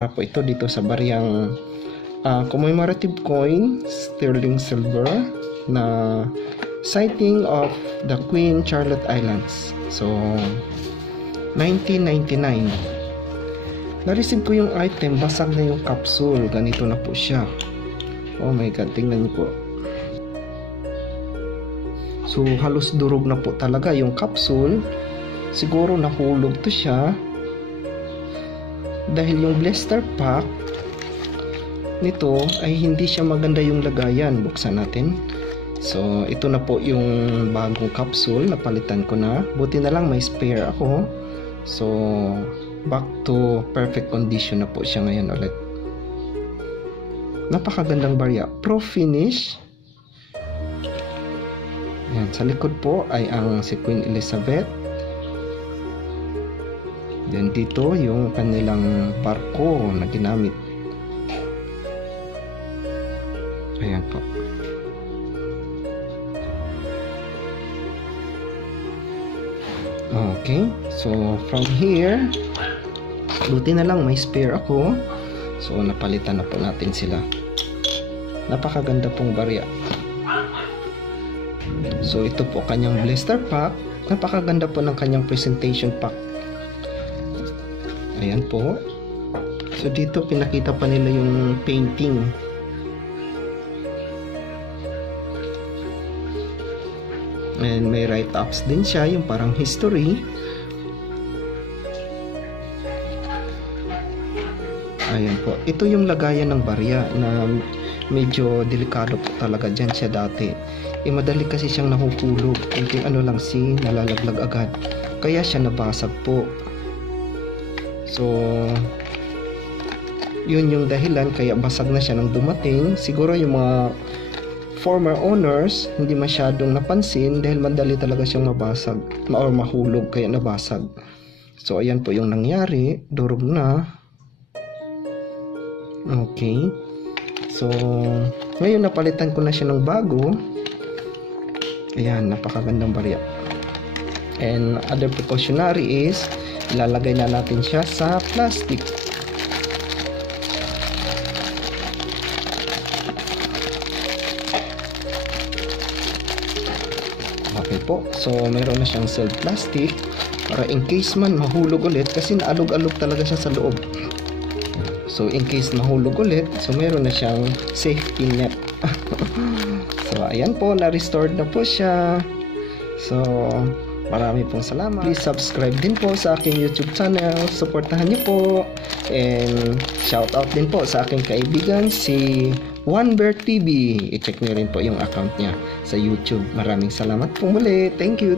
po ito dito sa bariyang commemorative coin, sterling silver, na sighting of the Queen Charlotte Islands. So, 1999. Na-receive ko yung item, basag na yung capsule. Ganito na po siya. Oh my god, tingnan niyo po. So, halos durog na po talaga yung capsule. Siguro nahulog to siya. Dahil yung blister pack nito ay hindi siya maganda yung lagayan. Buksan natin. So, ito na po yung bagong capsule. Napalitan ko na. Buti na lang may spare ako. So, back to perfect condition na po siya ngayon ulit. Napakagandang barya. Pro finish. Yan. Sa likod po ay ang si Queen Elizabeth. Then dito yung kanilang barko na ginamit. Ayan po. Okay. So from here, buti na lang may spare ako. So napalitan na po natin sila. Napakaganda pong barya. So ito po kanyang blister pack. Napakaganda po ng kanyang presentation pack. Ayan po. So dito pinakita pa nila yung painting. And may write-ups din siya, yung parang history. Ayan po. Ito yung lagayan ng barya na medyo delikado po talaga dyan siya dati. Madali kasi siyang nahuhulog. Kunting ano lang nalalaglag agad. Kaya siya nabasag po. So, yun yung dahilan kaya basag na siya nang dumating. Siguro yung mga former owners hindi masyadong napansin dahil madali talaga siyang mabasag or mahulog kaya nabasag. So, ayan po yung nangyari. Durog na. Okay. So, ngayon napalitan ko na siya ng bago. Ayan, napakagandang barya. And other precautionary is ilalagay na natin siya sa plastic. Okay po. So, mayroon na siyang sealed plastic para in case man mahulog ulit kasi naalog-alog talaga siya sa loob. So, in case mahulog ulit, so mayroon na siyang safety net. So, ayan po. Na-restored na po siya. So, marami pong salamat. Please subscribe din po sa aking YouTube channel. Suportahan niyo po. And shout out din po sa aking kaibigan si OneBear TV. I-check niyo rin po yung account niya sa YouTube. Maraming salamat po muli. Thank you.